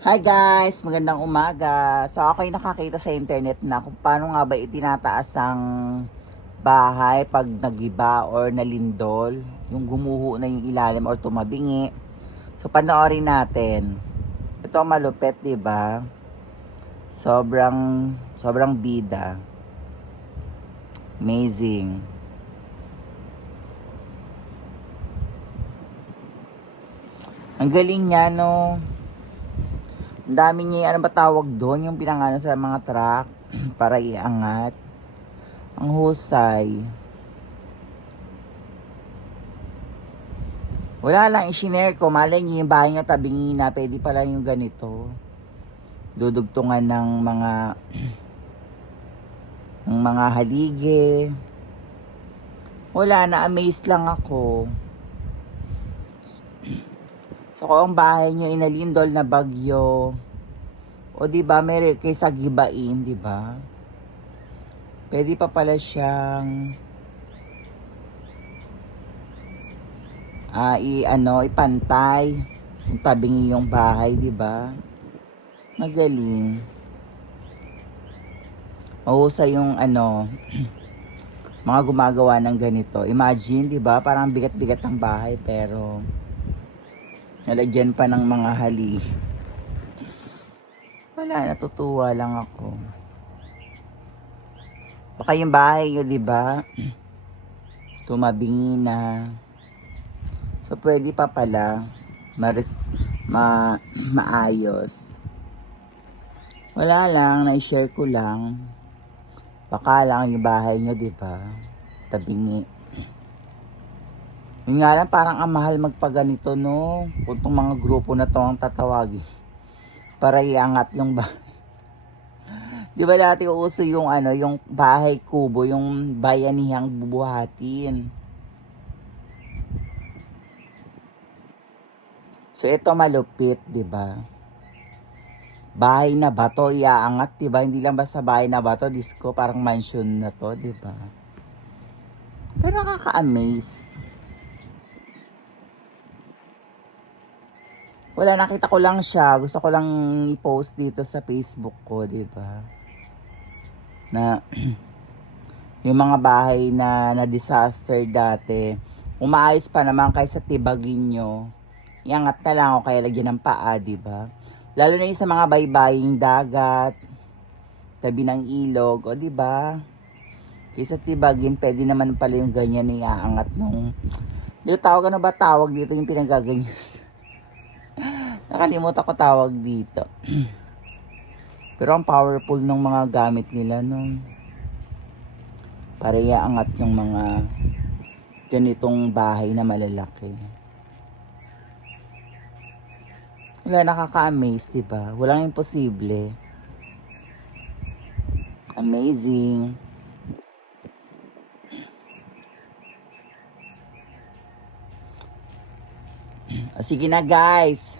Hi guys! Magandang umaga. So ako'y nakakita sa internet na kung paano nga ba itinataas ang bahay pag nagiba or nalindol. Yung gumuho na yung ilalim or tumabingi. So panoorin natin. Ito malupet, ba? Sobrang, sobrang bida. Amazing. Ang galing niya, no? Ang dami niya, ano ba tawag doon? Yung pinangano sa mga truck para iangat. Ang husay. Wala lang, isinare ko. Malay niyo yung bahay niya tabingi na. Pwede pala yung ganito. Dudugtungan ng mga ng mga halige. Wala, na-amaze lang ako. So kung ang bahay niyo inalindol na bagyo, o di ba may kaysa gibain, di ba? Pwede pa pala siyang ah i ano ipantay yung tabing yung bahay, di ba? Magaling. Mahusay yung ano mga gumagawa ng ganito. Imagine, di ba? Parang bigat-bigat ang bahay pero Nalagyan pa ng mga hali. Wala, natutuwa lang ako. Baka yung bahay nyo, di ba? Tumabingi na. So, pwede pa pala maris, ma, maayos. Wala lang, na-share ko lang. Baka lang yung bahay nyo, di ba? Tabingi. Yun nga lang, parang ang mahal magpaganito, no? Kung mga grupo na to ang tatawagin. Para iangat yung bahay. Di ba dati uso yung ano, yung bahay kubo, yung bayanihang bubuhatin. So ito malupit, di ba? Bahay na bato, iaangat, di ba? Hindi lang basta bahay na bato, disco, parang mansion na to, di ba? Pero nakaka-amaze. Wala, nakita ko lang siya. Gusto ko lang i-post dito sa Facebook ko, di ba? Na yung mga bahay na na-disaster dati, umaayos pa naman kaysa tibagin nyo. Iangat na lang o kaya lagyan ng paa, di ba? Lalo na yung sa mga baybaying dagat, tabi ng ilog, o di ba? Kaysa tibagin, pwede naman pala yung ganyan na iaangat nung... Dito tawag ano ba tawag dito yung pinagaganyan? Nakalimutan ko tawag dito. Pero ang powerful ng mga gamit nila nung para iaangat yung mga ganitong bahay na malalaki. Wala, nakaka-amaze, di ba? Walang imposible. Amazing. O, sige na guys.